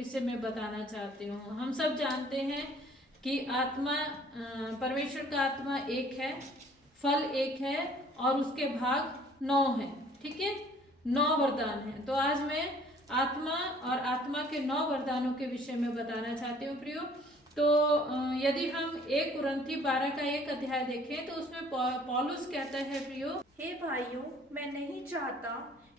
विषय में बताना चाहती हूँ। हम सब जानते हैं कि आत्मा, परमेश्वर का आत्मा एक है, फल एक है और उसके भाग 9 हैं। ठीक है, 9 वरदान हैं। तो आज मैं आत्मा और आत्मा के 9 वरदानों के विषय में बताना चाहती हूँ प्रियो। तो यदि हम 1 कुरिन्थी 12 का 1 अध्याय देखें तो उसमें पौलुस कहता है प्रियो, हे भाइयों, मैं नहीं चाहता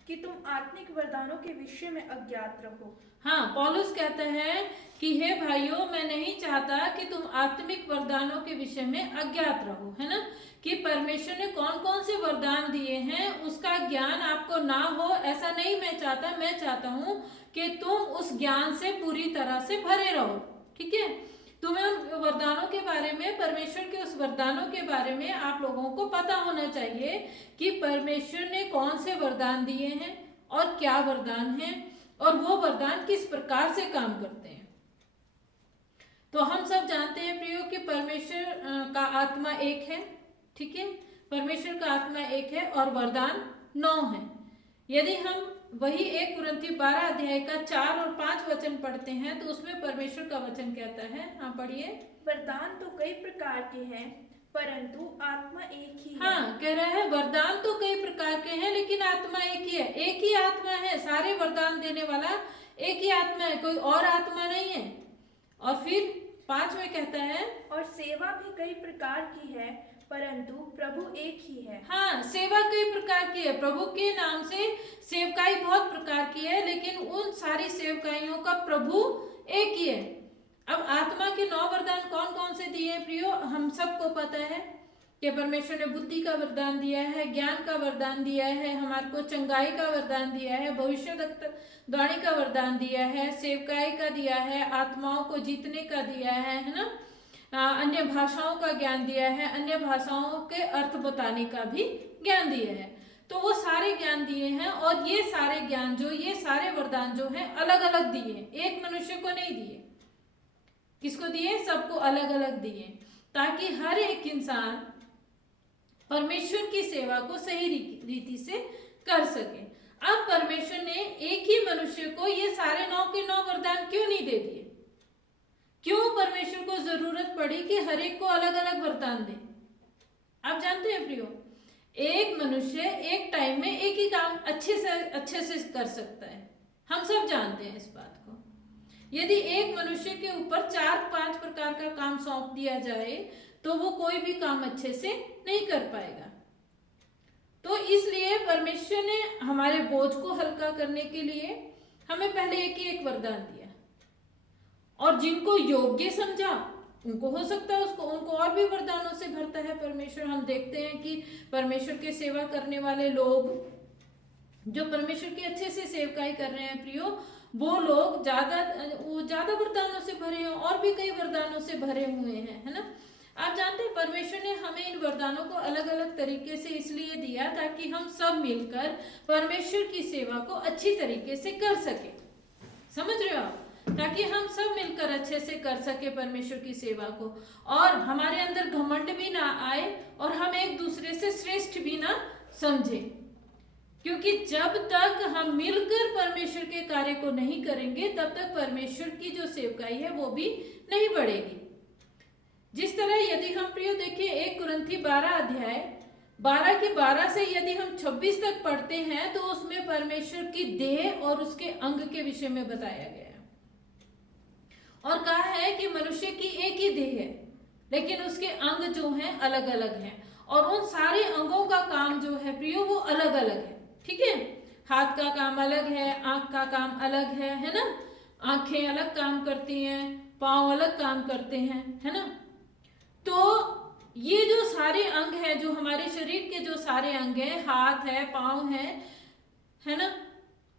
कि तुम आत्मिक वरदानों के विषय में अज्ञात रहो। हाँ, पौलुस कहता है कि हे भाइयों, मैं नहीं चाहता कि तुम आत्मिक वरदानों के विषय में अज्ञात रहो, है ना, कि परमेश्वर ने कौन कौन से वरदान दिए हैं उसका ज्ञान आपको ना हो, ऐसा नहीं मैं चाहता। मैं चाहता हूं कि तुम उस ज्ञान से पूरी तरह से भरे रहो। ठीक है, तुम्हें उन वरदानों के बारे में, परमेश्वर के उस वरदानों के बारे में आप लोगों को पता होना चाहिए कि परमेश्वर ने कौन से वरदान दिए हैं और क्या वरदान हैं और वो वरदान किस प्रकार से काम करते हैं। तो हम सब जानते हैं प्रियो कि परमेश्वर का आत्मा एक है। ठीक है, परमेश्वर का आत्मा एक है और वरदान 9 है। यदि हम वही 1 कुरिन्थी 12 अध्याय का 4 और 5 वचन पढ़ते हैं तो उसमें परमेश्वर का वचन कहता है, हाँ पढ़िए। वरदान तो कई प्रकार के हैं परंतु आत्मा एक ही है। हाँ, कह रहा है वरदान तो कई प्रकार के हैं लेकिन आत्मा एक ही है। एक ही आत्मा है, सारे वरदान देने वाला एक ही आत्मा है, कोई और आत्मा नहीं है। और फिर 5 में कहता है, और सेवा भी कई प्रकार की है परंतु प्रभु एक ही है। हाँ, सेवा कई प्रकार की है, प्रभु के नाम से सेवकाई बहुत प्रकार की है, लेकिन उन सारी सेवकाइयों का प्रभु एक ही है। अब आत्मा के 9 वरदान कौन कौन से दिए प्रियो? हम सबको पता है कि परमेश्वर ने बुद्धि का वरदान दिया है, ज्ञान का वरदान दिया है, हमारे को चंगाई का वरदान दिया है, भविष्यद्वाणी का वरदान दिया है, सेवकाई का दिया है, आत्माओं को जीतने का दिया है ना, अन्य भाषाओं का ज्ञान दिया है, अन्य भाषाओं के अर्थ बताने का भी ज्ञान दिया है। तो वो सारे ज्ञान दिए हैं और ये सारे ज्ञान जो, ये सारे वरदान जो हैं अलग अलग दिए, एक मनुष्य को नहीं दिए। किसको दिए? सबको अलग अलग दिए, ताकि हर एक इंसान परमेश्वर की सेवा को सही रीति से कर सके। अब परमेश्वर ने एक ही मनुष्य को ये सारे 9 के 9 वरदान क्यों नहीं दे दिए? क्यों परमेश्वर को जरूरत पड़ी कि हर एक को अलग अलग वरदान दे? आप जानते हैं प्रियो, एक मनुष्य एक टाइम में एक ही काम अच्छे से कर सकता है। हम सब जानते हैं इस बात को। यदि एक मनुष्य के ऊपर 4-5 प्रकार का काम सौंप दिया जाए तो वो कोई भी काम अच्छे से नहीं कर पाएगा। तो इसलिए परमेश्वर ने हमारे बोझ को हल्का करने के लिए हमें पहले एक वरदान दिया, और जिनको योग्य समझा उनको, हो सकता है उनको और भी वरदानों से भरता है परमेश्वर। हम देखते हैं कि परमेश्वर के सेवा करने वाले लोग जो परमेश्वर की अच्छे से सेवकाई कर रहे हैं प्रियो, वो लोग ज्यादा वरदानों से भरे हैं और भी कई वरदानों से भरे हुए हैं, है ना। आप जानते हैं परमेश्वर ने हमें इन वरदानों को अलग अलग तरीके से इसलिए दिया ताकि हम सब मिलकर परमेश्वर की सेवा को अच्छी तरीके से कर सके। समझ रहे हो आप? ताकि हम सब मिलकर अच्छे से कर सके परमेश्वर की सेवा को, और हमारे अंदर घमंड भी ना आए और हम एक दूसरे से श्रेष्ठ भी ना समझे। क्योंकि जब तक हम मिलकर परमेश्वर के कार्य को नहीं करेंगे तब तक परमेश्वर की जो सेवकाई है वो भी नहीं बढ़ेगी। जिस तरह यदि हम प्रियो देखिए 1 कुरिन्थी 12 अध्याय 12 के 12 से यदि हम 26 तक पढ़ते हैं तो उसमें परमेश्वर की देह और उसके अंग के विषय में बताया गया है और कहा है कि मनुष्य की एक ही देह है लेकिन उसके अंग जो हैं अलग अलग हैं, और उन सारे अंगों का काम जो है प्रियो वो अलग अलग है। ठीक है, हाथ का काम अलग है, आंख का काम अलग है ना, आंखें अलग काम करती हैं, पांव अलग काम करते हैं, है ना। तो ये जो सारे अंग हैं, जो हमारे शरीर के जो सारे अंग हैं, हाथ है, पांव है ना,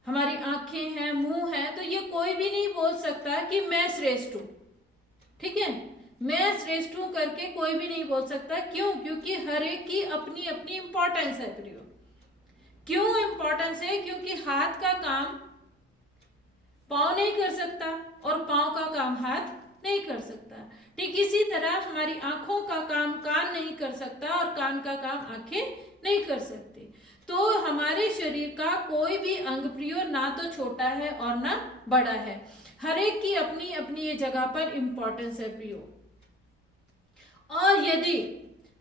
हमारी आंखें हैं, मुंह है, तो ये कोई भी नहीं बोल सकता कि मैं श्रेष्ठ हूं। ठीक है, मैं श्रेष्ठ हूं करके कोई भी नहीं बोल सकता। क्यों? क्योंकि हर एक की अपनी अपनी इंपॉर्टेंस है प्रियो। क्यों इंपॉर्टेंस है? क्योंकि हाथ का काम पांव नहीं कर सकता और पांव का काम हाथ नहीं कर सकता। ठीक इसी तरह हमारी आंखों का काम कान नहीं कर सकता और कान का काम आंखें नहीं कर सकती। तो हमारे शरीर का कोई भी अंग प्रियो ना तो छोटा है और ना बड़ा है। हर एक की अपनी अपनी ये जगह पर इम्पोर्टेंस है प्रियो। और यदि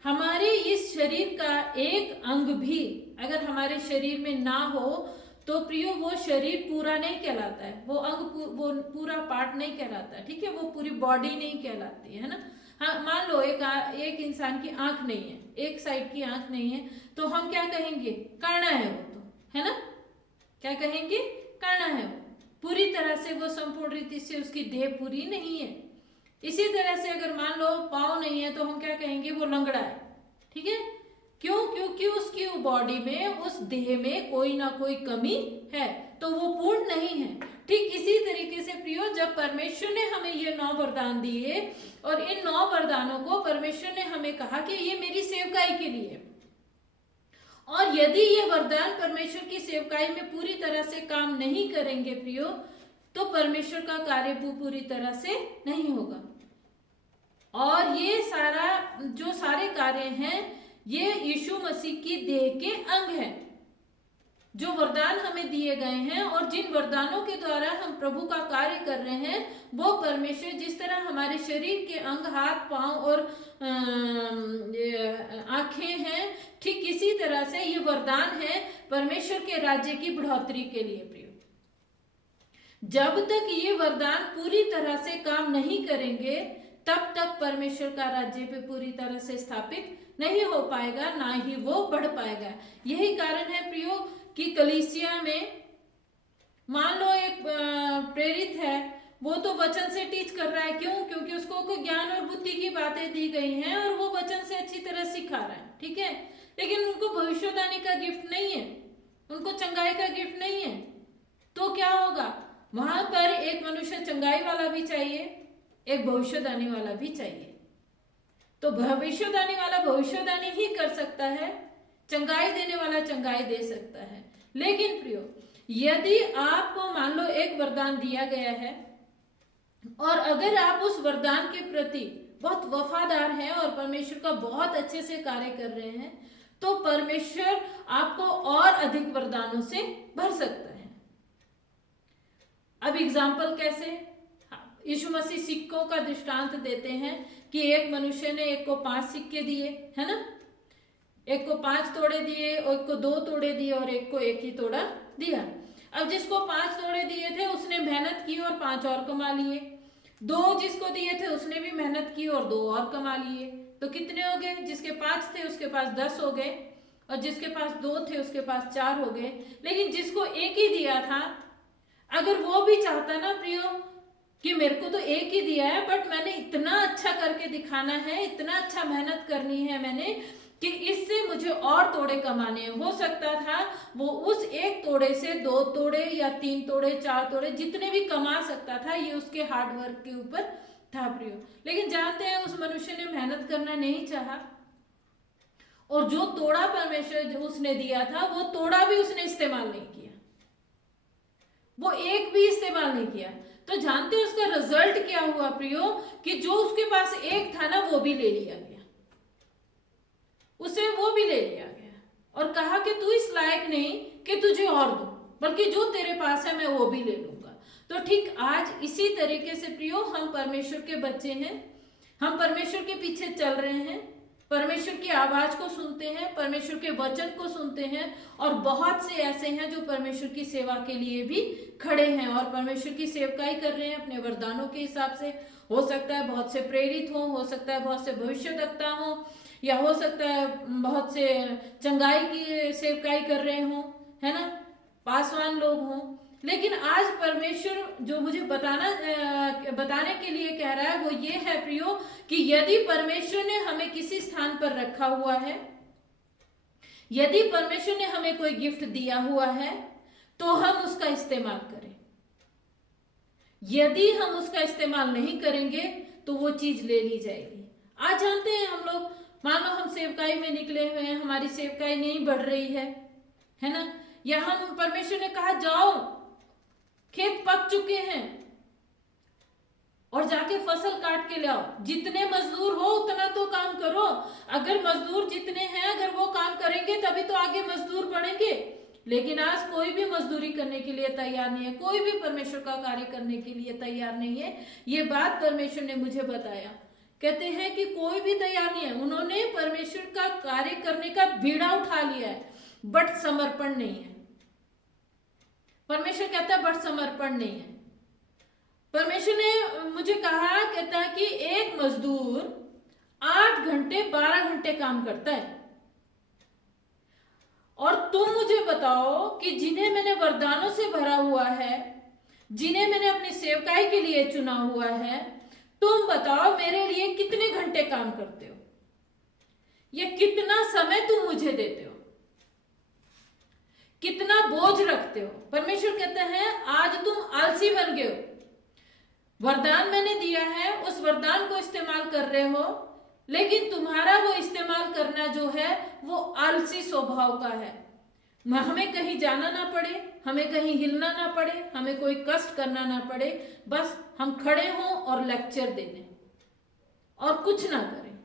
हमारे इस शरीर का एक अंग भी अगर हमारे शरीर में ना हो तो प्रियो वो शरीर पूरा नहीं कहलाता है, वो अंग वो पूरा पार्ट नहीं कहलाता, ठीक है, वो पूरी बॉडी नहीं कहलाती है ना। हाँ, मान लो एक इंसान की आंख नहीं है, एक साइड की आंख नहीं है, तो हम क्या कहेंगे, काना है वो, तो है ना, क्या कहेंगे, काना है वो, पूरी तरह से वो संपूर्ण रीति से उसकी देह पूरी नहीं है। इसी तरह से अगर मान लो पाँव नहीं है तो हम क्या कहेंगे, वो लंगड़ा है, ठीक है, क्यों, क्योंकि उसकी बॉडी में, उस देह में कोई ना कोई कमी है, तो वो पूर्ण नहीं है। ठीक इसी तरीके से प्रियो, जब परमेश्वर ने हमें ये 9 वरदान दिए और इन 9 वरदानों को परमेश्वर ने हमें कहा कि ये मेरी सेवकाई के लिए, और यदि ये वरदान परमेश्वर की सेवकाई में पूरी तरह से काम नहीं करेंगे प्रियो, तो परमेश्वर का कार्य पूरी तरह से नहीं होगा। और ये जो सारे कार्य हैं, ये यीशु मसीह की देह के अंग हैं। जो वरदान हमें दिए गए हैं और जिन वरदानों के द्वारा हम प्रभु का कार्य कर रहे हैं, वो परमेश्वर जिस तरह हमारे शरीर के अंग, हाथ, पांव और आंखें हैं, ठीक इसी तरह से ये वरदान है परमेश्वर के राज्य की बढ़ोतरी के लिए प्रिय। जब तक ये वरदान पूरी तरह से काम नहीं करेंगे, तब तक परमेश्वर का राज्य पे पूरी तरह से स्थापित नहीं हो पाएगा, ना ही वो बढ़ पाएगा। यही कारण है प्रियो कि कलीसिया में मान लो एक प्रेरित है, वो तो वचन से टीच कर रहा है, क्यों, क्योंकि उसको ज्ञान और बुद्धि की बातें दी गई हैं और वो वचन से अच्छी तरह सिखा रहा है, ठीक है, लेकिन उनको भविष्यवाणी का गिफ्ट नहीं है, उनको चंगाई का गिफ्ट नहीं है, तो क्या होगा, वहां पर एक मनुष्य चंगाई वाला भी चाहिए, एक भविष्यवाणी वाला भी चाहिए। तो भविष्यवाणी वाला भविष्यवाणी ही कर सकता है, चंगाई देने वाला चंगाई दे सकता है। लेकिन प्रियो, यदि आपको मान लो एक वरदान दिया गया है और अगर आप उस वरदान के प्रति बहुत वफादार हैं और परमेश्वर का बहुत अच्छे से कार्य कर रहे हैं, तो परमेश्वर आपको और अधिक वरदानों से भर सकता है। अब एग्जाम्पल कैसे, यीशु मसीह सिक्कों का दृष्टांत देते हैं कि एक मनुष्य ने एक को 5 सिक्के दिए, है ना, एक को 5 तोड़े दिए और एक को 2 तोड़े दिए और एक को 1 ही तोड़ा दिया। अब जिसको 5 तोड़े दिए थे उसने मेहनत की और 5 और कमा लिए, 2 जिसको दिए थे उसने भी मेहनत की और 2 और कमा लिए, तो कितने हो गए, जिसके 5 थे उसके पास 10 हो गए और जिसके पास 2 थे उसके पास 4 हो गए। लेकिन जिसको 1 ही दिया था, अगर वो भी चाहता ना प्रियो कि मेरे को तो 1 ही दिया है, बट मैंने इतना अच्छा करके दिखाना है, इतना अच्छा मेहनत करनी है मैंने कि इससे मुझे और तोड़े कमाने हैं, हो सकता था वो उस 1 तोड़े से 2 तोड़े या 3 तोड़े, 4 तोड़े, जितने भी कमा सकता था, ये उसके हार्ड वर्क के ऊपर था प्रियो। लेकिन जानते हैं उस मनुष्य ने मेहनत करना नहीं चाहा और जो तोड़ा परमेश्वर उसने दिया था, वो तोड़ा भी उसने इस्तेमाल नहीं किया, वो 1 भी इस्तेमाल नहीं किया। तो जानते हैं उसका रिजल्ट क्या हुआ प्रियो, कि जो उसके पास 1 था ना, वो भी ले लिया गया, उसे वो भी ले लिया गया और कहा कि तू इस लायक नहीं कि तुझे और दूं, बल्कि जो तेरे पास है मैं वो भी ले लूंगा। तो ठीक आज इसी तरीके से प्रियो, हम परमेश्वर के बच्चे हैं, हम परमेश्वर के पीछे चल रहे हैं, परमेश्वर की आवाज को सुनते हैं, परमेश्वर के वचन को सुनते हैं, और बहुत से ऐसे हैं जो परमेश्वर की सेवा के लिए भी खड़े हैं और परमेश्वर की सेवकाई कर रहे हैं अपने वरदानों के हिसाब से। हो सकता है बहुत से प्रेरित हो सकता है बहुत से भविष्यवक्ता हो, या हो सकता है बहुत से चंगाई की सेवकाई कर रहे हो, है ना, पासवान लोग हों। लेकिन आज परमेश्वर जो मुझे बताने के लिए कह रहा है वो ये है प्रियो, कि यदि परमेश्वर ने हमें किसी स्थान पर रखा हुआ है, यदि परमेश्वर ने हमें कोई गिफ्ट दिया हुआ है, तो हम उसका इस्तेमाल करें। यदि हम उसका इस्तेमाल नहीं करेंगे तो वो चीज ले ली जाएगी। आज जानते हैं हम लोग, मान लो हम सेवकाई में निकले हुए हैं, हमारी सेवकाई नहीं बढ़ रही है ना, या हम परमेश्वर ने कहा जाओ खेत पक चुके हैं और जाके फसल काट के लाओ, जितने मजदूर हो उतना तो काम करो, अगर मजदूर जितने हैं अगर वो काम करेंगे तभी तो आगे मजदूर बढ़ेंगे, लेकिन आज कोई भी मजदूरी करने के लिए तैयार नहीं है, कोई भी परमेश्वर का कार्य करने के लिए तैयार नहीं है। ये बात परमेश्वर ने मुझे बताया। कहते हैं कि कोई भी तैयार नहीं है। उन्होंने परमेश्वर का कार्य करने का बीड़ा उठा लिया है, बट समर्पण नहीं है। परमेश्वर कहता है बट समर्पण नहीं है। परमेश्वर ने मुझे कहा, कहता है कि एक मजदूर 8 घंटे 12 घंटे काम करता है, और तुम मुझे बताओ कि जिन्हें मैंने वरदानों से भरा हुआ है, जिन्हें मैंने अपनी सेवकाई के लिए चुना हुआ है, तुम बताओ मेरे लिए कितने घंटे काम करते हो, या कितना समय तुम मुझे देते हो, कितना बोझ रखते हो। परमेश्वर कहता है आज तुम आलसी बन गए हो। वरदान मैंने दिया है, उस वरदान को इस्तेमाल कर रहे हो, लेकिन तुम्हारा वो इस्तेमाल करना जो है वो आलसी स्वभाव का है। हमें कहीं जाना ना पड़े, हमें कहीं हिलना ना पड़े, हमें कोई कष्ट करना ना पड़े, बस हम खड़े हों और लेक्चर दे दें और कुछ ना करें।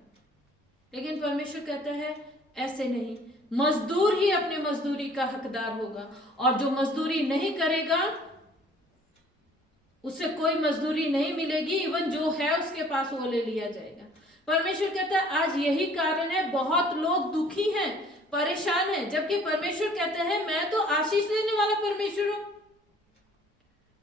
लेकिन परमेश्वर कहता है ऐसे नहीं, मजदूर ही अपनी मजदूरी का हकदार होगा, और जो मजदूरी नहीं करेगा उससे कोई मजदूरी नहीं मिलेगी, इवन जो है उसके पास वो ले लिया जाएगा। परमेश्वर कहता है आज यही कारण है बहुत लोग दुखी हैं, परेशान हैं, जबकि परमेश्वर कहता है मैं तो आशीष देने वाला परमेश्वर हूं।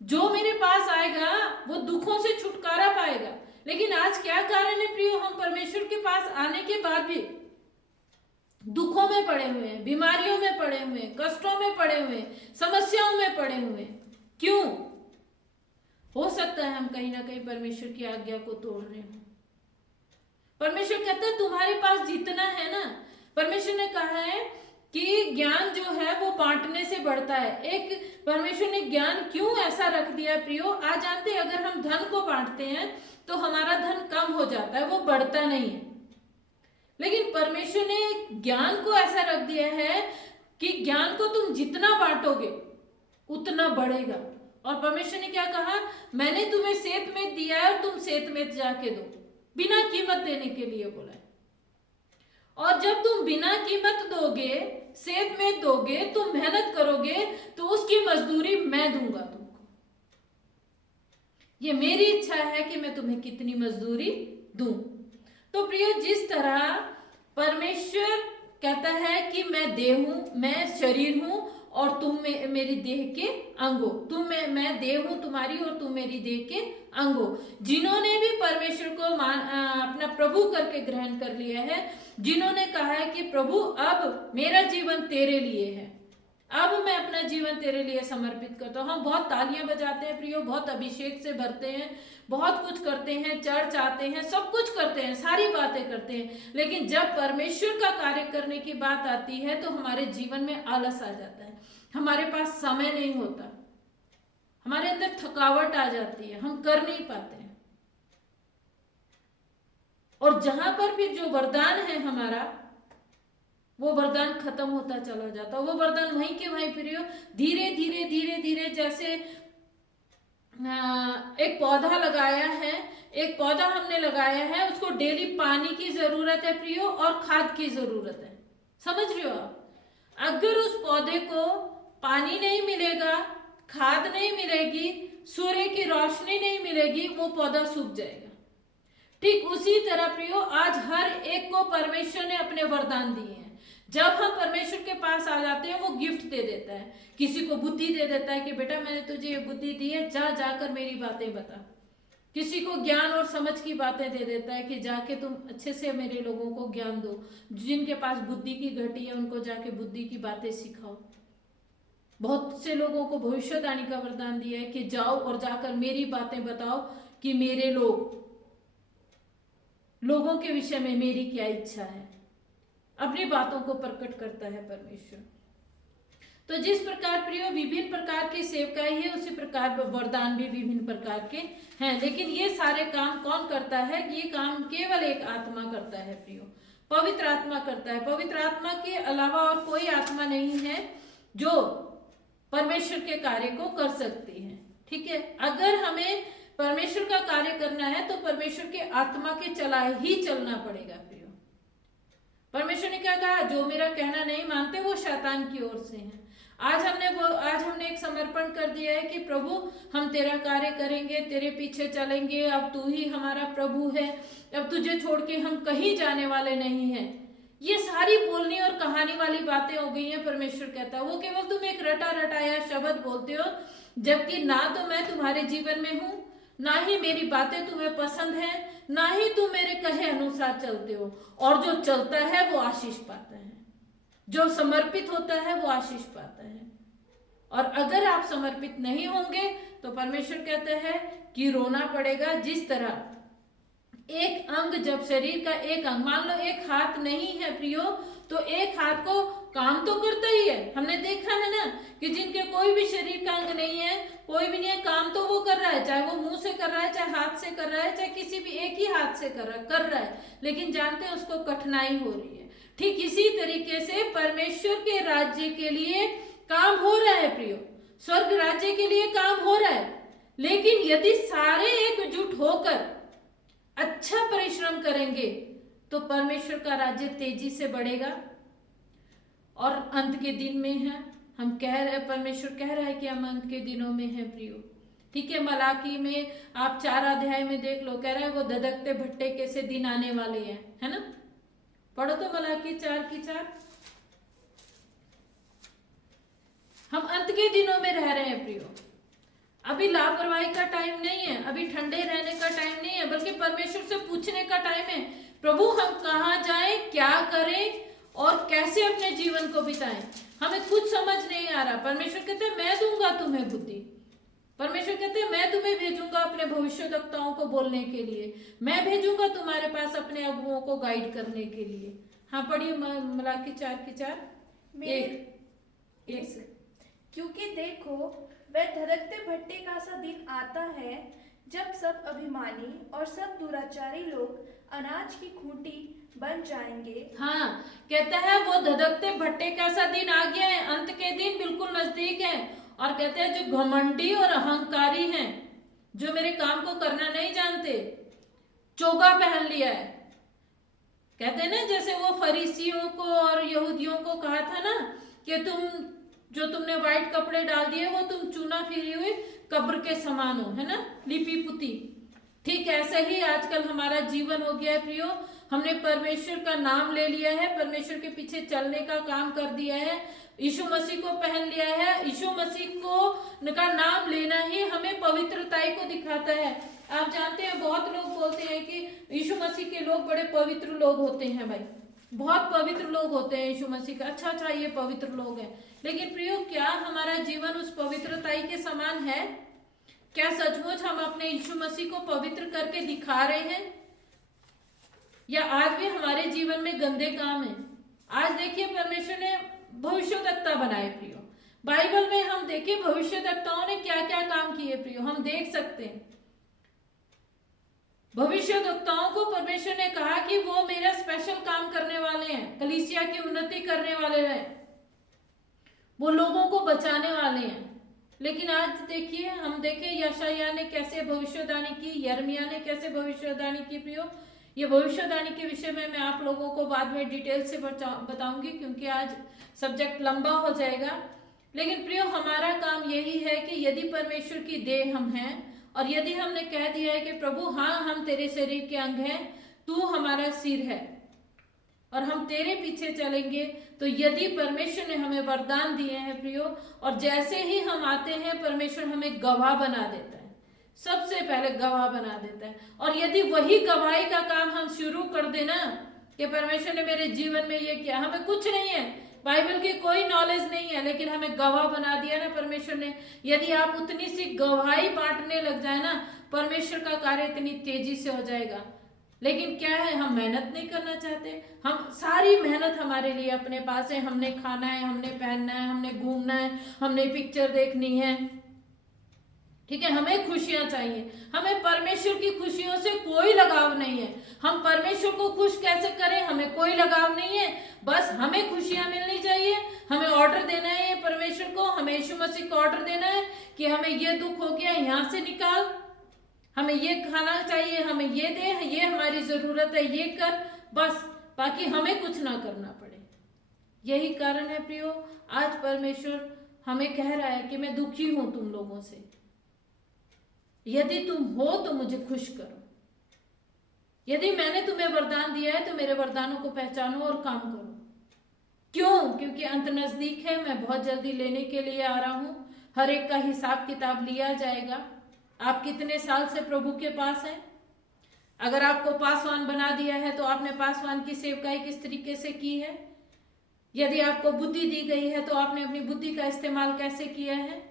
जो मेरे पास आएगा वो दुखों से छुटकारा पाएगा। लेकिन आज क्या कारण है प्रियो, हम परमेश्वर के पास आने के बाद भी दुखों में पड़े हुए हैं, बीमारियों में पड़े हुए हैं, कष्टों में पड़े हुए हैं, समस्याओं में पड़े हुए हैं। क्यों? हो सकता है हम कहीं ना कहीं परमेश्वर की आज्ञा को तोड़ रहे हो। परमेश्वर कहता है तुम्हारे पास जितना है ना, परमेश्वर ने कहा है कि ज्ञान जो है वो बांटने से बढ़ता है। एक परमेश्वर ने ज्ञान क्यों ऐसा रख दिया प्रियो, आज जानते हैं अगर हम धन को बांटते हैं तो हमारा धन कम हो जाता है, वो बढ़ता नहीं है। लेकिन परमेश्वर ने ज्ञान को ऐसा रख दिया है कि ज्ञान को तुम जितना बांटोगे उतना बढ़ेगा। और परमेश्वर ने क्या कहा, मैंने तुम्हें सेत में दिया है और तुम सेत में जाके दो, बिना कीमत देने के लिए बोला है। और जब तुम बिना कीमत दोगे, सेत में दोगे, तुम मेहनत करोगे, तो उसकी मजदूरी मैं दूंगा तुमको। ये मेरी इच्छा है कि मैं तुम्हें कितनी मजदूरी दूं। तो प्रियो, जिस तरह परमेश्वर कहता है कि मैं देह हूं, मैं शरीर हूं और तुम मेरी देह के अंगो, मैं देह हूं तुम्हारी और तुम मेरी देह के अंगो। जिन्होंने भी परमेश्वर को अपना प्रभु करके ग्रहण कर लिया है, जिन्होंने कहा है कि प्रभु अब मेरा जीवन तेरे लिए है, अब मैं अपना जीवन तेरे लिए समर्पित करता हूँ। हम बहुत तालियां बजाते हैं प्रियो, बहुत अभिषेक से भरते हैं, बहुत कुछ करते हैं, चर्च आते हैं, सब कुछ करते हैं, सारी बातें करते हैं, लेकिन जब परमेश्वर का कार्य करने की बात आती है तो हमारे जीवन में आलस आ जाता है, हमारे पास समय नहीं होता, हमारे अंदर थकावट आ जाती है, हम कर नहीं पाते हैं। और जहां पर भी जो वरदान है हमारा, वो वरदान खत्म होता चला जाता, वो वरदान वहीं के वहीं प्रियो धीरे धीरे धीरे धीरे, जैसे एक पौधा लगाया है, एक पौधा हमने लगाया है, उसको डेली पानी की जरूरत है प्रियो और खाद की जरूरत है। समझ रहे हो आप? अगर उस पौधे को पानी नहीं मिलेगा, खाद नहीं मिलेगी, सूर्य की रोशनी नहीं मिलेगी, वो पौधा सूख जाएगा। ठीक उसी तरह प्रियो आज हर एक को परमेश्वर ने अपने वरदान दिए हैं। जब हम परमेश्वर के पास आ जाते हैं वो गिफ्ट दे देता है, किसी को बुद्धि दे देता है कि बेटा मैंने तुझे ये बुद्धि दी है, जाकर मेरी बातें बता। किसी को ज्ञान और समझ की बातें दे देता है कि जाके तुम अच्छे से मेरे लोगों को ज्ञान दो, जिनके पास बुद्धि की घटी है उनको जाके बुद्धि की बातें सिखाओ। बहुत से लोगों को भविष्यवाणी का वरदान दिया है कि जाओ और जाकर मेरी बातें बताओ कि मेरे लोगों के विषय में मेरी क्या इच्छा है। अपनी बातों को प्रकट करता है परमेश्वर। तो जिस प्रकार प्रियो विभिन्न प्रकार की सेवकाई है, उसी प्रकार वरदान भी विभिन्न प्रकार के हैं। लेकिन ये सारे काम कौन करता है? ये काम केवल एक आत्मा करता है प्रियो, पवित्र आत्मा करता है। पवित्र आत्मा के अलावा और कोई आत्मा नहीं है जो परमेश्वर के कार्य को कर सकती है। ठीक है, अगर हमें परमेश्वर का कार्य करना है तो परमेश्वर के आत्मा के चला ही चलना पड़ेगा प्रियो। परमेश्वर ने क्या कहा, जो मेरा कहना नहीं मानते वो शैतान की ओर से हैं। आज हमने एक समर्पण कर दिया है कि प्रभु हम तेरा कार्य करेंगे, तेरे पीछे चलेंगे, अब तू ही हमारा प्रभु है, अब तुझे छोड़ के हम कहीं जाने वाले नहीं हैं। ये सारी बोलनी और कहानी वाली बातें हो गई हैं। परमेश्वर कहता है वो केवल तुम एक रटा रटाया शब्द बोलते हो, जबकि ना तो मैं तुम्हारे जीवन में हूं, ना ही मेरी बातें तुम्हें पसंद है, ना ही तुम मेरे कहे अनुसार चलते हो। और जो चलता है वो आशीष पाता है, जो समर्पित होता है वो आशीष पाता है। और अगर आप समर्पित नहीं होंगे तो परमेश्वर कहते हैं कि रोना पड़ेगा। जिस तरह एक अंग, जब शरीर का एक अंग, मान लो एक हाथ नहीं है प्रियो, तो एक हाथ को काम तो करता ही है। हमने देखा है ना कि जिनके कोई भी शरीर का अंग नहीं है, कोई भी नहीं है, काम तो वो कर रहा है, चाहे वो मुंह से कर रहा है, चाहे हाथ से कर रहा है, चाहे किसी भी एक ही हाथ से कर रहा है, लेकिन जानते हैं उसको कठिनाई हो रही है। ठीक इसी तरीके से परमेश्वर के राज्य के लिए काम हो रहा है प्रियो, स्वर्ग राज्य के लिए काम हो रहा है। लेकिन यदि सारे एकजुट होकर अच्छा परिश्रम करेंगे तो परमेश्वर का राज्य तेजी से बढ़ेगा। और अंत के दिन में है, हम कह रहे, परमेश्वर कह रहा है कि हम अंत के दिनों में हैं प्रियो। ठीक है, मलाकी में आप 4 अध्याय में देख लो, कह रहा है वो धधकते भट्टे के से दिन आने वाले हैं, है ना। पढ़ो तो मलाकी 4:4। हम अंत के दिनों में रह रहे हैं प्रियो। अभी लापरवाही का टाइम नहीं है, अभी ठंडे रहने का टाइम नहीं है, बल्कि परमेश्वर से पूछने का टाइम है, प्रभु हम कहाँ जाएं, क्या करें और कैसे अपने जीवन को बिताएं। हमें कुछ समझ नहीं आ रहा। परमेश्वर कहते हैं मैं दूंगा तुम्हें बुद्धि। परमेश्वर कहते हैं मैं तुम्हें भेजूंगा अपने भविष्यवक्ताओं को बोलने के लिए, मैं भेजूंगा तुम्हारे पास अपने अगुओं को गाइड करने के लिए। हाँ पढ़िए मलाकी 4:4। क्योंकि देखो वह धधकते भट्टे का सा दिन आता है जब सब अभिमानी और सब दुराचारी लोग अनाज की खूंटी बन जाएंगे। हाँ, कहता है वो धधकते भट्टे का सा दिन आ गया है, अंत के दिन बिल्कुल नजदीक है। और कहते हैं जो घमंडी और अहंकारी हैं, जो मेरे काम को करना नहीं जानते, चोगा पहन लिया है। कहते हैं ना, जैसे वो फरीसियों को और यहूदियों को कहा था ना कि तुमने व्हाइट कपड़े डाल दिए वो तुम चूना फिरी हुई कब्र के समान हो, है ना, लिपि पुती। ठीक ऐसा ही आजकल हमारा जीवन हो गया है प्रियो। हमने परमेश्वर का नाम ले लिया है, परमेश्वर के पीछे चलने का काम कर दिया है, यीशु मसीह को पहन लिया है। यीशु मसीह का नाम लेना ही हमें पवित्रताई को दिखाता है। आप जानते हैं बहुत लोग बोलते हैं कि यीशु मसीह के लोग बड़े पवित्र लोग होते हैं। भाई बहुत पवित्र लोग होते हैं यीशु मसीह का, अच्छा ये पवित्र लोग हैं। लेकिन प्रियो क्या हमारा जीवन उस पवित्रताई के समान है? क्या सचमुच हम अपने यीशु मसीह को पवित्र करके दिखा रहे हैं, या आज भी हमारे जीवन में गंदे काम है? आज देखिए परमेश्वर ने भविष्यवक्ता बनाए प्रियो। बाइबल में हम देखिए भविष्यवक्ताओं ने क्या क्या काम किए प्रियो, हम देख सकते हैं। भविष्यवक्ताओं को परमेश्वर ने कहा कि वो मेरा स्पेशल काम करने वाले हैं, कलीसिया की उन्नति करने वाले हैं, वो लोगों को बचाने वाले हैं। लेकिन आज देखिए, हम देखें यशायाह ने कैसे भविष्यवाणी की, यिर्मयाह ने कैसे भविष्यवाणी की प्रियो। ये भविष्यवाणी के विषय में मैं आप लोगों को बाद में डिटेल से बताऊंगी, क्योंकि आज सब्जेक्ट लंबा हो जाएगा। लेकिन प्रियो हमारा काम यही है कि यदि परमेश्वर की देह हम हैं, और यदि हमने कह दिया है कि प्रभु हाँ हम तेरे शरीर के अंग हैं, तू हमारा सिर है और हम तेरे पीछे चलेंगे, तो यदि परमेश्वर ने हमें वरदान दिए हैं प्रियो, और जैसे ही हम आते हैं परमेश्वर हमें गवाह बना देता है, सबसे पहले गवाह बना देता है। और यदि वही गवाही का काम हम शुरू कर देना कि परमेश्वर ने मेरे जीवन में ये किया, हमें कुछ नहीं है, बाइबल की कोई नॉलेज नहीं है, लेकिन हमें गवाह बना दिया ना परमेश्वर ने। यदि आप उतनी सी गवाही बांटने लग जाए ना, परमेश्वर का कार्य इतनी तेजी से हो जाएगा। लेकिन क्या है, हम मेहनत नहीं करना चाहते। हम सारी मेहनत हमारे लिए अपने पास है, हमने खाना है, हमने पहनना है, हमने घूमना है, हमने पिक्चर देखनी है, ठीक है, हमें खुशियां चाहिए। हमें परमेश्वर की खुशियों से कोई लगाव नहीं है। हम परमेश्वर को खुश कैसे करें, हमें कोई लगाव नहीं है, बस हमें खुशियां मिलनी चाहिए। हमें ऑर्डर देना है परमेश्वर को, हमें यीशु मसीह को ऑर्डर देना है कि हमें ये दुख हो गया, यहाँ से निकाल, हमें ये खाना चाहिए, हमें ये दे, ये हमारी जरूरत है, ये कर। बस ताकि हमें कुछ ना करना पड़े। यही कारण है प्रियो, आज परमेश्वर हमें कह रहा है कि मैं दुखी हूं तुम लोगों से, यदि तुम हो तो मुझे खुश करो। यदि मैंने तुम्हें वरदान दिया है तो मेरे वरदानों को पहचानो और काम करो। क्यों? क्योंकि अंत नजदीक है, मैं बहुत जल्दी लेने के लिए आ रहा हूं। हर एक का हिसाब किताब लिया जाएगा। आप कितने साल से प्रभु के पास हैं? अगर आपको पासवान बना दिया है तो आपने पासवान की सेवकाई किस तरीके से की है? यदि आपको बुद्धि दी गई है तो आपने अपनी बुद्धि का इस्तेमाल कैसे किया है?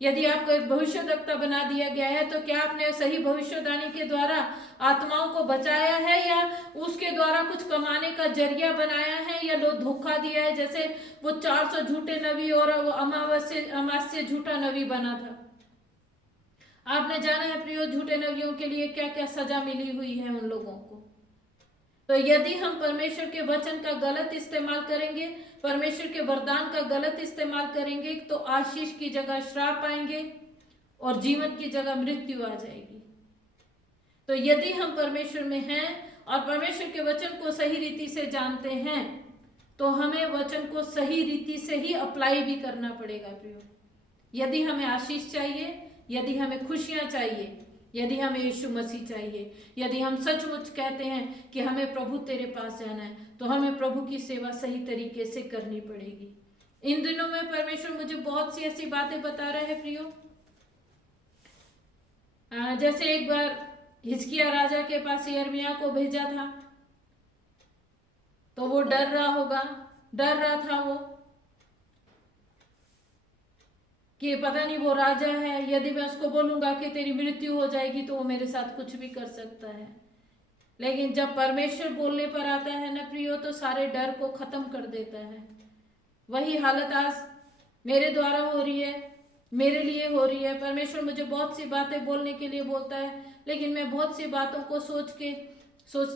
यदि आपको एक भविष्यद्वक्ता बना दिया गया है तो क्या आपने सही भविष्यवाणी के द्वारा आत्माओं को बचाया है, या उसके द्वारा कुछ कमाने का जरिया बनाया है, या लोग धोखा दिया है? जैसे वो 400 झूठे नबी और वो अमावस्या झूठा नबी बना था। आपने जाना है प्रियो, झूठे नबियों के लिए क्या क्या सजा मिली हुई है उन लोगों को। तो यदि हम परमेश्वर के वचन का गलत इस्तेमाल करेंगे, परमेश्वर के वरदान का गलत इस्तेमाल करेंगे, तो आशीष की जगह श्राप आएंगे और जीवन की जगह मृत्यु आ जाएगी। तो यदि हम परमेश्वर में हैं और परमेश्वर के वचन को सही रीति से जानते हैं तो हमें वचन को सही रीति से ही अप्लाई भी करना पड़ेगा प्रियो। यदि हमें आशीष चाहिए, यदि हमें खुशियां चाहिए, यदि हमें यीशु मसीह चाहिए, यदि हम सचमुच कहते हैं कि हमें प्रभु तेरे पास जाना है, तो हमें प्रभु की सेवा सही तरीके से करनी पड़ेगी। इन दिनों में परमेश्वर मुझे बहुत सी ऐसी बातें बता रहे हैं प्रियो। जैसे एक बार हिजकिय्याह राजा के पास यिर्मयाह को भेजा था, तो वो डर रहा था वो कि पता नहीं वो राजा है, यदि मैं उसको बोलूंगा कि तेरी मृत्यु हो जाएगी तो वो मेरे साथ कुछ भी कर सकता है। लेकिन जब परमेश्वर बोलने पर आता है ना प्रियो, तो सारे डर को खत्म कर देता है। वही हालत आज मेरे द्वारा हो रही है, मेरे लिए हो रही है। परमेश्वर मुझे बहुत सी बातें बोलने के लिए बोलता है, लेकिन मैं बहुत सी बातों को सोचती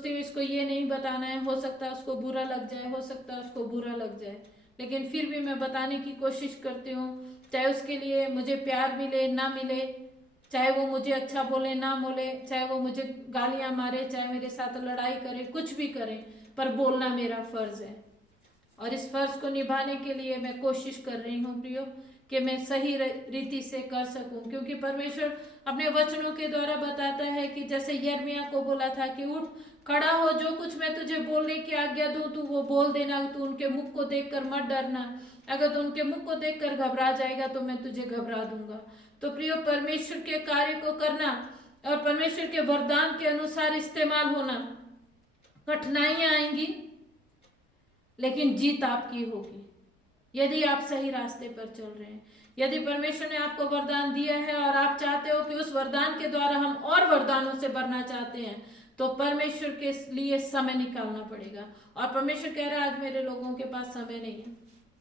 हूँ इसको ये नहीं बताना है, हो सकता है उसको बुरा लग जाए, हो सकता है उसको बुरा लग जाए, लेकिन फिर भी मैं बताने की कोशिश करती हूँ। चाहे उसके लिए मुझे प्यार मिले ना मिले, चाहे वो मुझे अच्छा बोले ना बोले, चाहे वो मुझे गालियां मारे, चाहे मेरे साथ लड़ाई करे, कुछ भी करे, पर बोलना मेरा फर्ज है। और इस फर्ज को निभाने के लिए मैं कोशिश कर रही हूँ प्रियो कि मैं सही रीति से कर सकूं, क्योंकि परमेश्वर अपने वचनों के द्वारा बताता है कि जैसे यिर्मयाह को बोला था कि उठ खड़ा हो, जो कुछ मैं तुझे बोलने की आज्ञा दूं तू वो बोल देना, तू उनके मुख को देखकर मत डरना, अगर तू उनके मुख को देखकर घबरा जाएगा तो मैं तुझे घबरा दूंगा। तो प्रियो, परमेश्वर के कार्य को करना और परमेश्वर के वरदान के अनुसार इस्तेमाल होना, कठिनाइयां आएंगी लेकिन जीत आपकी होगी यदि आप सही रास्ते पर चल रहे हैं। यदि परमेश्वर ने आपको वरदान दिया है और आप चाहते हो कि उस वरदान के द्वारा हम और वरदानों से भरना चाहते हैं, तो परमेश्वर के लिए समय निकालना पड़ेगा। और परमेश्वर कह रहा है आज मेरे लोगों के पास समय नहीं है।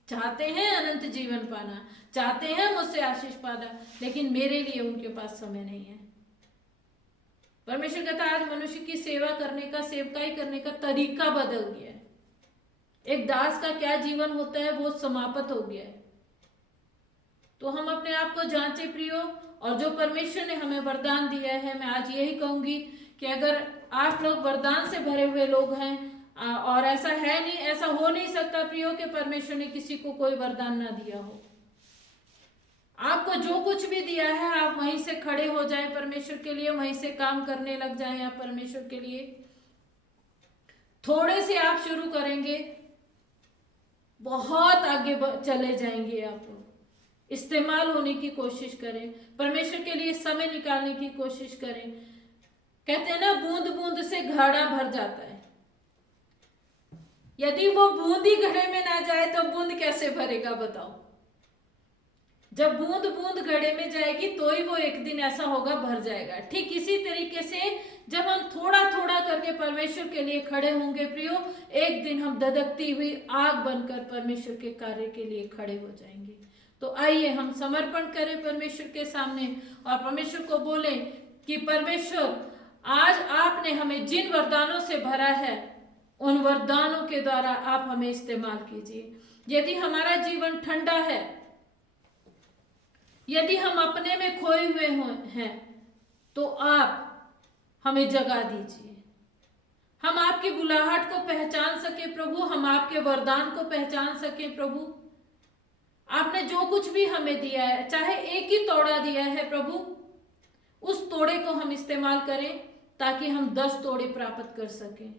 चाहते हैं अनंत जीवन पाना, चाहते हैं मुझसे आशीष पाना, लेकिन मेरे लिए उनके पास समय नहीं है। परमेश्वर कहता है आज मनुष्य की सेवा करने का, सेवकाई करने का तरीका बदल गया है। एक दास का क्या जीवन होता है वो समाप्त हो गया है। तो हम अपने आप को जांचे प्रियो, और जो परमेश्वर ने हमें वरदान दिया है, मैं आज यही कहूंगी कि अगर आप लोग वरदान से भरे हुए लोग हैं, और ऐसा है नहीं, ऐसा हो नहीं सकता प्रियो कि परमेश्वर ने किसी को कोई वरदान ना दिया हो। आपको जो कुछ भी दिया है आप वहीं से खड़े हो जाएं परमेश्वर के लिए, वहीं से काम करने लग जाएं आप परमेश्वर के लिए। थोड़े से आप शुरू करेंगे, बहुत आगे चले जाएंगे आप लोग। इस्तेमाल होने की कोशिश करें, परमेश्वर के लिए समय निकालने की कोशिश करें। कहते हैं ना, बूंद बूंद से घड़ा भर जाता है। यदि वो बूंद ही घड़े में ना जाए तो बूंद कैसे भरेगा बताओ। जब बूंद बूंद घड़े में जाएगी तो ही वो एक दिन ऐसा होगा भर जाएगा। ठीक इसी तरीके से जब हम थोड़ा थोड़ा करके परमेश्वर के लिए खड़े होंगे प्रियो, एक दिन हम धधकती हुई आग बनकर परमेश्वर के कार्य के लिए खड़े हो जाएंगे। तो आइए हम समर्पण करें परमेश्वर के सामने और परमेश्वर को बोलें कि परमेश्वर आज आपने हमें जिन वरदानों से भरा है उन वरदानों के द्वारा आप हमें इस्तेमाल कीजिए। यदि हमारा जीवन ठंडा है, यदि हम अपने में खोए हुए हैं, तो आप हमें जगा दीजिए, हम आपकी बुलाहट को पहचान सके प्रभु, हम आपके वरदान को पहचान सके प्रभु। आपने जो कुछ भी हमें दिया है, चाहे एक ही तोड़ा दिया है प्रभु, उस तोड़े को हम इस्तेमाल करें ताकि हम 10 तोड़े प्राप्त कर सकें।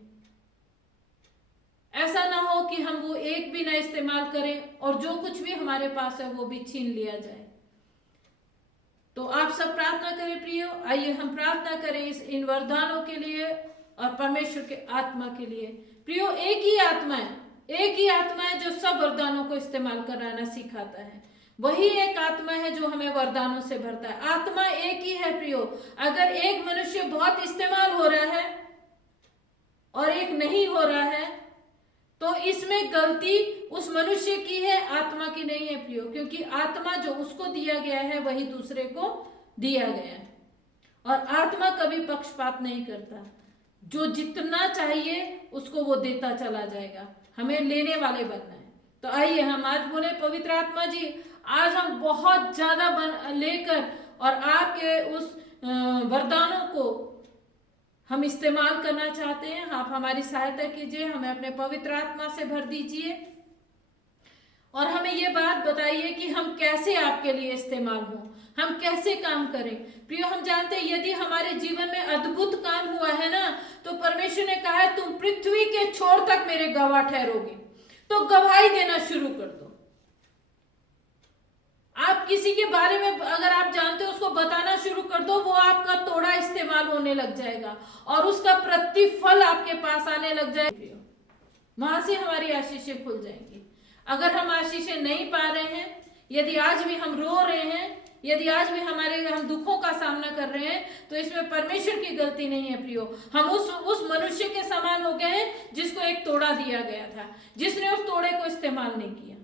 ऐसा ना हो कि हम वो एक भी ना इस्तेमाल करें और जो कुछ भी हमारे पास है वो भी छीन लिया जाए। तो आप सब प्रार्थना करें प्रियो, आइए हम प्रार्थना करें इन वरदानों के लिए और परमेश्वर के आत्मा के लिए। प्रियो, एक ही आत्मा है, एक ही आत्मा है जो सब वरदानों को इस्तेमाल कराना सिखाता है। वही एक आत्मा है जो हमें वरदानों से भरता है। आत्मा एक ही है प्रियो। अगर एक मनुष्य बहुत इस्तेमाल हो रहा है और एक नहीं हो रहा है तो इसमें गलती उस मनुष्य की है, आत्मा की नहीं है प्रियो, क्योंकि आत्मा जो उसको दिया गया है वही दूसरे को दिया गया है। और आत्मा कभी पक्षपात नहीं करता, जो जितना चाहिए उसको वो देता चला जाएगा। हमें लेने वाले बनना है। तो आइए हम आज बोले, पवित्र आत्मा जी, आज हम बहुत ज्यादा लेकर और आपके उस वरदानों को हम इस्तेमाल करना चाहते हैं। आप हमारी सहायता कीजिए, हमें अपने पवित्र आत्मा से भर दीजिए और हमें ये बात बताइए कि हम कैसे आपके लिए इस्तेमाल हों, हम कैसे काम करें। प्रियो, हम जानते हैं यदि हमारे जीवन में अद्भुत काम हुआ है ना, तो परमेश्वर ने कहा है तुम पृथ्वी के छोर तक मेरे गवाह ठहरोगे। तो गवाही देना शुरू कर दो। आप किसी के बारे में अगर आप जानते हो उसको बताना शुरू कर दो, वो आपका तोड़ा इस्तेमाल होने लग जाएगा और उसका प्रतिफल आपके पास आने लग जाएगा। वहां से हमारी आशीषें खुल जाएंगी। अगर हम आशीषें नहीं पा रहे हैं, यदि आज भी हम रो रहे हैं, यदि आज भी हम दुखों का सामना कर रहे हैं, तो इसमें परमेश्वर की गलती नहीं है प्रियो। हम उस मनुष्य के समान हो गए हैं जिसको एक तोड़ा दिया गया था, जिसने उस तोड़े को इस्तेमाल नहीं किया।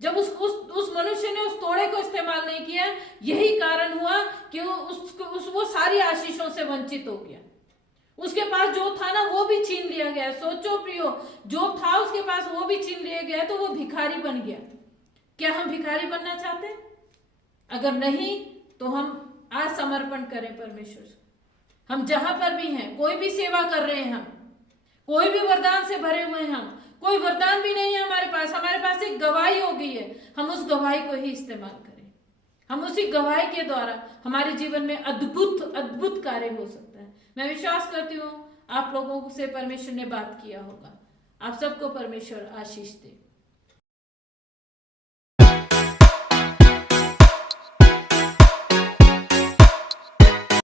जब उस मनुष्य ने उस तोड़े को इस्तेमाल नहीं किया, यही कारण हुआ कि वो सारी आशीषों से वंचित हो गया। उसके पास जो था ना वो भी छीन लिया गया। सोचो प्रियो, जो था उसके पास वो भी छीन लिया गया, तो वो भिखारी बन गया। क्या हम भिखारी बनना चाहते हैं? अगर नहीं तो हम आज समर्पण करें परमेश्वर। हम जहां पर भी हैं, कोई भी सेवा कर रहे हैं, हम कोई भी वरदान से भरे हुए हैं, हम कोई वरदान भी नहीं है हमारे पास एक गवाही हो गई है। हम उस गवाही को ही इस्तेमाल करें। हम उसी गवाही के द्वारा हमारे जीवन में अद्भुत कार्य हो सकता है। मैं विश्वास करती हूँ आप लोगों से परमेश्वर ने बात किया होगा। आप सबको परमेश्वर आशीष दे।